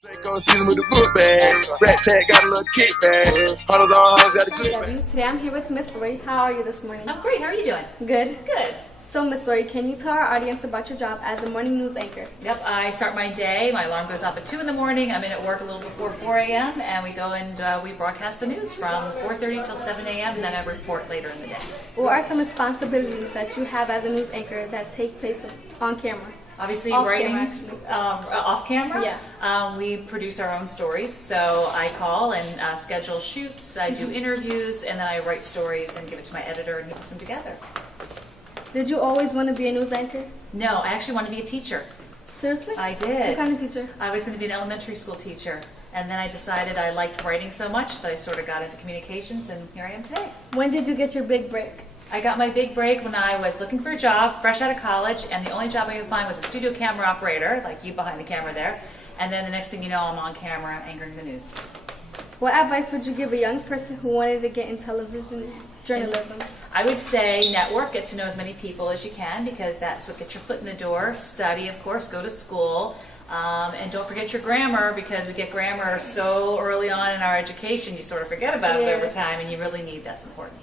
Season with the book bag. Rat Tat got a little kickback. Hunters all hoes got a good bag. Today I'm here with Miss Lori. How are you this morning? I'm great. How are you doing? Good. Good. So Miss Lori, can you tell our audience about your job as a morning news anchor? Yep, I start my day. My alarm goes off at 2 in the morning. I'm in at work a little before 4 a.m. and we go and we broadcast the news from 4:30 till 7 a.m. and then I report later in the day. What are some responsibilities that you have as a news anchor that take place on camera? Obviously, Off writing camera, actually. Off camera. Yeah. We produce our own stories, so I call and schedule shoots. I do interviews, and then I write stories and give it to my editor, and he puts them together. Did you always want to be a news anchor? No, I actually want to be a teacher. Seriously? I did. What kind of teacher? I was going to be an elementary school teacher, and then I decided I liked writing so much that I sort of got into communications, and here I am today. When did you get your big break? I got my big break when I was looking for a job, fresh out of college, and the only job I could find was a studio camera operator, like you behind the camera there. And then the next thing you know, I'm on camera anchoring the news. What advice would you give a young person who wanted to get in television journalism? I would say network, get to know as many people as you can, because that's what gets your foot in the door. Study, of course, go to school. And don't forget your grammar, because we get grammar so early on in our education, you sort of forget about it over time, and you really need that's important.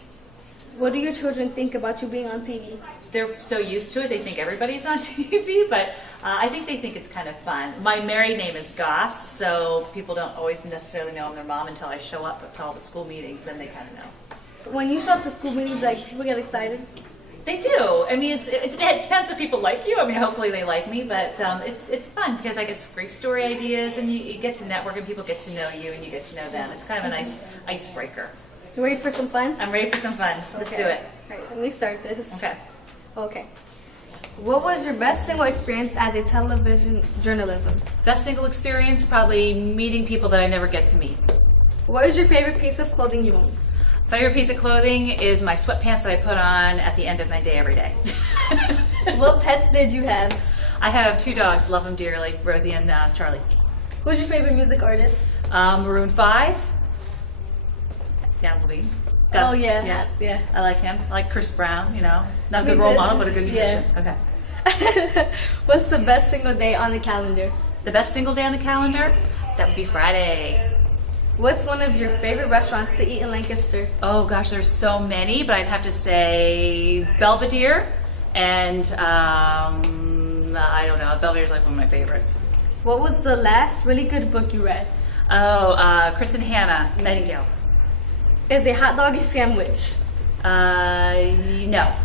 What do your children think about you being on TV? They're so used to it, they think everybody's on TV, but I think they think it's kind of fun. My married name is Goss, so people don't always necessarily know I'm their mom until I show up to all the school meetings, then they kind of know. So when you show up to school meetings, like, people get excited? They do. I mean, it depends if people like you. I mean, hopefully they like me, but it's fun because I get great story ideas, and you get to network, and people get to know you, and you get to know them. It's kind of a nice icebreaker. You ready for some fun? I'm ready for some fun. Let's do it. All right, let me start this. Okay. What was your best single experience as a television journalism? Best single experience, probably meeting people that I never get to meet. What is your favorite piece of clothing you own? Favorite piece of clothing is my sweatpants that I put on at the end of my day every day. What pets did you have? I have 2 dogs, love them dearly, Rosie and Charlie. Who's your favorite music artist? Maroon 5. Gambling. Oh yeah. I like him. I like Chris Brown, you know. Not a Me good role too. model, but a good musician. Yeah. Okay. What's the best single day on the calendar? The best single day on the calendar? That would be Friday. What's one of your favorite restaurants to eat in Lancaster? Oh gosh, there's so many, but I'd have to say Belvedere, and I don't know, Belvedere's like one of my favorites. What was the last really good book you read? Oh, Kristen Hanna, Nightingale. Is a hot dog a sandwich? No.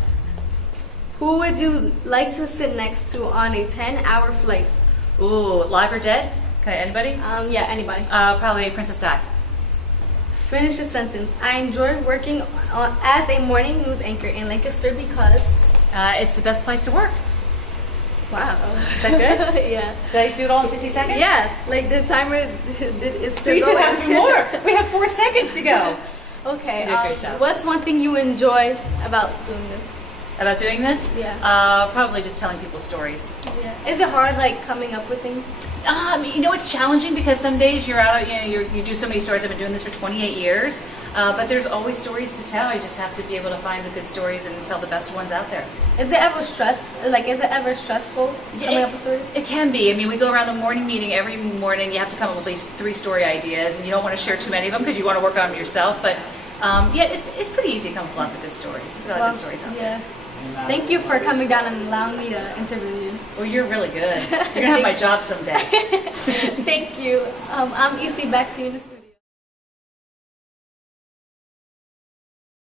Who would you like to sit next to on a 10-hour flight? Ooh, live or dead? Anybody? Yeah, anybody. Probably Princess Di. Finish a sentence. I enjoy working as a morning news anchor in Lancaster because... It's the best place to work. Wow. Is that good? Yeah. Did I do it all in 60 seconds? Yeah, like the timer is still So you going. can ask me more. We have 4 seconds to go. Okay. You did a great job. What's one thing you enjoy about doing this? About doing this? Yeah. Probably just telling people stories. Yeah. Is it hard, like, coming up with things? You know, it's challenging because some days you're out, you know, you do so many stories. I've been doing this for 28 years, but there's always stories to tell. You just have to be able to find the good stories and tell the best ones out there. Is it ever stressful coming up with stories? It can be. I mean, we go around the morning meeting every morning. You have to come up with at least 3 story ideas, and you don't want to share too many of them because you want to work on them yourself. But yeah, it's pretty easy to come up with lots of good stories. There's a lot of good stories out there. Thank you for coming down and allowing me to interview you. Well, you're really good. You're going to have my job someday. Thank you. I'm EC, back to you in the studio.